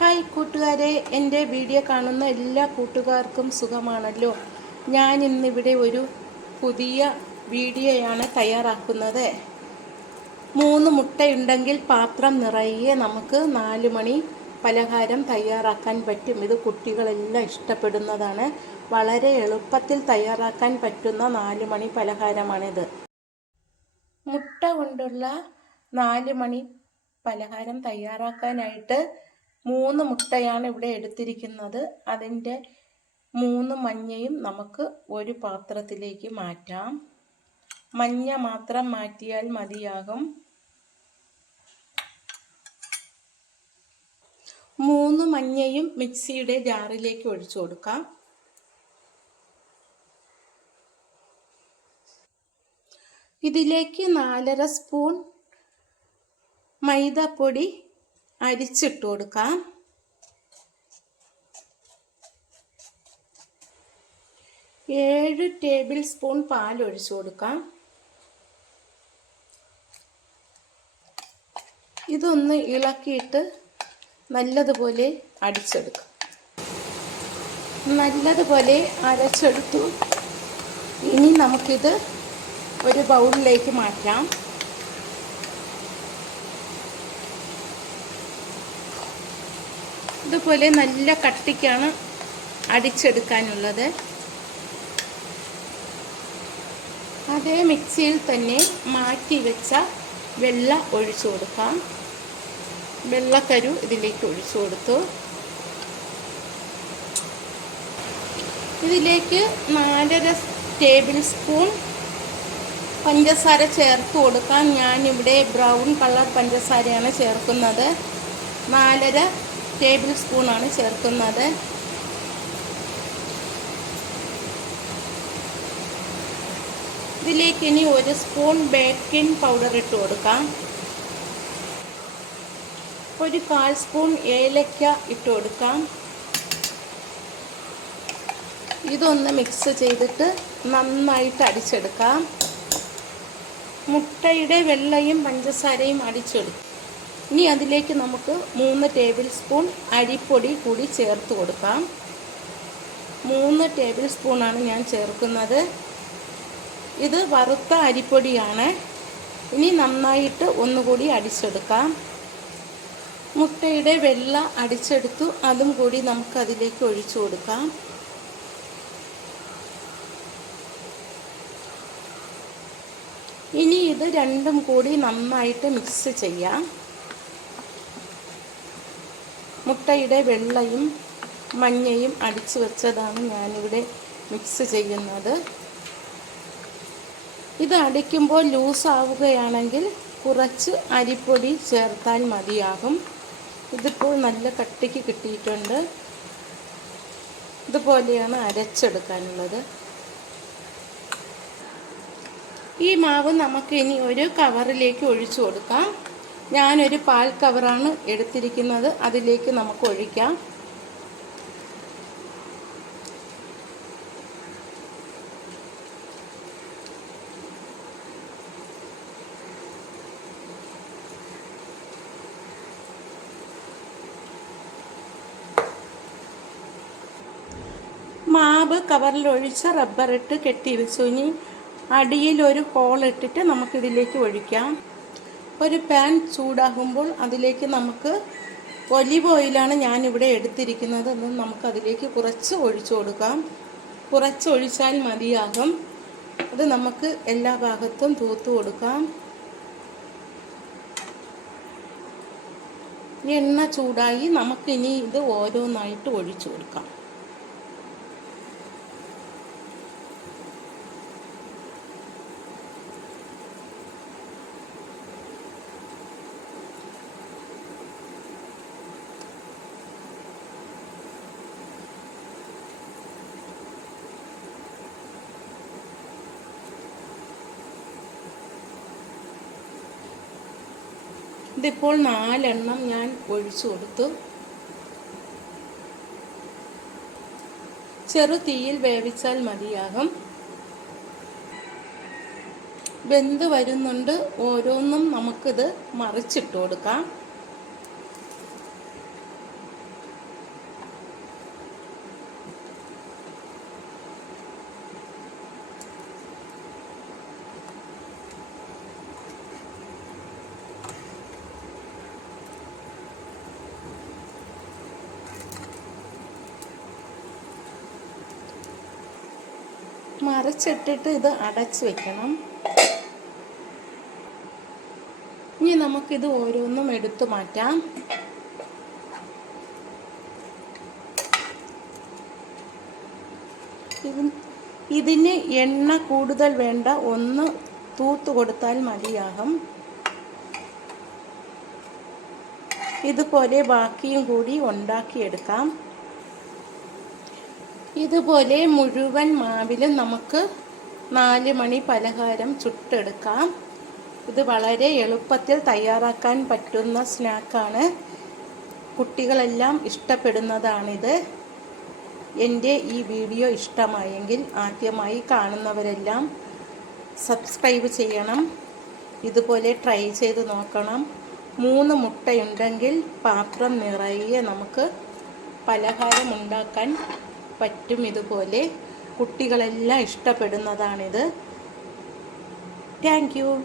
Hi കൂട്ടുകാരെ എന്റെ video കാണുന്ന എല്ലാ കൂട്ടുകാർക്കും സുഖമാണല്ലോ? ഞാൻ ഇന്നിവിടെ ഒരു പുതിയ വീഡിയോയാണ് തയ്യാറാക്കുന്നത്. മൂന്ന് മുട്ടയുണ്ടെങ്കിൽ പാത്രം നിറയെ നമുക്ക് നാല് മണി പലഹാരം തയ്യാറാക്കാൻ പറ്റും. ഇത് കുട്ടികളെല്ലാം ഇഷ്ടപ്പെടുന്നതാണ്. വളരെ എളുപ്പത്തിൽ തയ്യാറാക്കാൻ പറ്റുന്ന നാല് മണി പലഹാരമാണിത്. മുട്ട കൊണ്ടുള്ള നാല് മണി പലഹാരം തയ്യാറാക്കാനായിട്ട് മൂന്ന് മുട്ടയാണ് ഇവിടെ എടുത്തിരിക്കുന്നത്. അതിന്റെ മൂന്ന് മഞ്ഞയും നമുക്ക് ഒരു പാത്രത്തിലേക്ക് മാറ്റാം. മഞ്ഞ മാത്രം മാറ്റിയാൽ മതിയാകും. മൂന്ന് മഞ്ഞയും മിക്സിയുടെ ജാറിലേക്ക് ഒഴിച്ചു കൊടുക്കാം. ഇതിലേക്ക് നാലര സ്പൂൺ മൈദപ്പൊടി അരിച്ചിട്ട് കൊടുക്കാം. ഏഴ് ടേബിൾ സ്പൂൺ പാൽ ഒഴിച്ചു കൊടുക്കാം. ഇതൊന്ന് ഇളക്കിയിട്ട് നല്ലതുപോലെ അടിച്ചെടുക്കാം. നല്ലതുപോലെ അരച്ചെടുത്തു. ഇനി നമുക്കിത് ഒരു ബൗളിലേക്ക് മാറ്റാം. ഇതുപോലെ നല്ല കട്ടിക്കാണ് അടിച്ചെടുക്കാനുള്ളത്. അതേ മിക്സിയിൽ തന്നെ മാറ്റി വെച്ച വെള്ള ഒഴിച്ചു കൊടുക്കാം. വെള്ളക്കരു ഇതിലേക്ക് ഒഴിച്ചു കൊടുത്തു. ഇതിലേക്ക് നാലര ടേബിൾ സ്പൂൺ പഞ്ചസാര ചേർത്ത് കൊടുക്കാം. ഞാനിവിടെ ബ്രൗൺ കളർ പഞ്ചസാരയാണ് ചേർക്കുന്നത്. നാലര ടേബിൾ സ്പൂണാണ് ചേർക്കുന്നത്. ഇതിലേക്ക് ഇനി ഒരു സ്പൂൺ ബേക്കിംഗ് പൗഡർ ഇട്ട് കൊടുക്കാം. ഒരു കാൽ സ്പൂൺ ഏലക്ക ഇട്ട് കൊടുക്കാം. ഇതൊന്ന് മിക്സ് ചെയ്തിട്ട് നന്നായിട്ട് അടിച്ചെടുക്കാം. മുട്ടയുടെ വെള്ളയും പഞ്ചസാരയും അടിച്ചെടുക്കും. ഇനി അതിലേക്ക് നമുക്ക് മൂന്ന് ടേബിൾ സ്പൂൺ അരിപ്പൊടി കൂടി ചേർത്ത് കൊടുക്കാം. മൂന്ന് ടേബിൾ സ്പൂണാണ് ഞാൻ ചേർക്കുന്നത്. ഇത് വറുത്ത അരിപ്പൊടിയാണ്. ഇനി നന്നായിട്ട് ഒന്നുകൂടി അടിച്ചെടുക്കാം. മുട്ടയുടെ വെള്ള അടിച്ചെടുത്തു. അതും കൂടി നമുക്ക് അതിലേക്ക് ഒഴിച്ചു കൊടുക്കാം. ഇനി ഇത് രണ്ടും കൂടി നന്നായിട്ട് മിക്സ് ചെയ്യാം. മുട്ടയുടെ വെള്ളയും മഞ്ഞയും അടിച്ചു വെച്ചതാണ് ഞാനിവിടെ മിക്സ് ചെയ്യുന്നത്. ഇത് അടിക്കുമ്പോൾ ലൂസ് ആവുകയാണെങ്കിൽ കുറച്ച് അരിപ്പൊടി ചേർത്താൽ മതിയാകും. ഇതിപ്പോൾ നല്ല കട്ടിക്ക് കിട്ടിയിട്ടുണ്ട്. ഇതുപോലെയാണ് അരച്ചെടുക്കാനുള്ളത്. ഈ മാവ് നമുക്ക് ഇനി ഒരു കവറിലേക്ക് ഒഴിച്ചു കൊടുക്കാം. ഞാനൊരു പാൽ കവറാണ് എടുത്തിരിക്കുന്നത്. അതിലേക്ക് നമുക്ക് ഒഴിക്കാം. മാവ് കവറിൽ ഒഴിച്ച് റബ്ബറിട്ട് കെട്ടി വെച്ചു ഇനി അടിയിൽ ഒരു ഹോൾ ഇട്ടിട്ട് നമുക്കിതിലേക്ക് ഒഴിക്കാം. ഒരു പാൻ ചൂടാകുമ്പോൾ അതിലേക്ക് നമുക്ക് ഒലിവ് ഓയിലാണ് ഞാനിവിടെ എടുത്തിരിക്കുന്നത്. എന്ന് നമുക്ക് അതിലേക്ക് കുറച്ച് ഒഴിച്ചു കൊടുക്കാം. കുറച്ച് ഒഴിച്ചാൽ മതിയാകും. അത് നമുക്ക് എല്ലാ ഭാഗത്തും തൂത്ത് കൊടുക്കാം. എണ്ണ ചൂടായി നമുക്കിനി ഇത് ഓരോന്നായിട്ട് ഒഴിച്ചു കൊടുക്കാം. ഇതിപ്പോൾ നാലെണ്ണം ഞാൻ ഒഴിച്ചു കൊടുത്തു. ചെറു തീയിൽ വേവിച്ചാൽ മതിയാകും. വെന്ത് വരുന്നുണ്ട്. ഓരോന്നും നമുക്കിത് മറിച്ചിട്ട് കൊടുക്കാം. മറിച്ചിട്ടിട്ട് ഇത് അടച്ചു വെക്കണം. ഇനി നമുക്കിത് ഓരോന്നും എടുത്തു മാറ്റാം. ഇത് ഇതിന് എണ്ണ കൂടുതൽ വേണ്ട ഒന്ന് തൂത്ത് കൊടുത്താൽ മതിയാകും. ഇതുപോലെ ബാക്കിയും കൂടി ഉണ്ടാക്കിയെടുക്കാം. ഇതുപോലെ മുഴുവൻ മാവിലും നമുക്ക് നാല് മണി പലഹാരം ചുട്ടെടുക്കാം. ഇത് വളരെ എളുപ്പത്തിൽ തയ്യാറാക്കാൻ പറ്റുന്ന സ്നാക്കാണ്. കുട്ടികളെല്ലാം ഇഷ്ടപ്പെടുന്നതാണിത്. എന്റെ ഈ വീഡിയോ ഇഷ്ടമായെങ്കിൽ ആദ്യമായി കാണുന്നവരെല്ലാം സബ്സ്ക്രൈബ് ചെയ്യണം. ഇതുപോലെ ട്രൈ ചെയ്ത് നോക്കണം. മൂന്ന് മുട്ടയുണ്ടെങ്കിൽ പാത്രം നിറയെ നമുക്ക് പലഹാരം ഉണ്ടാക്കാൻ പറ്റും ഇതുപോലെ. കുട്ടികളെല്ലാം ഇഷ്ടപ്പെടുന്നതാണിത്. Thank you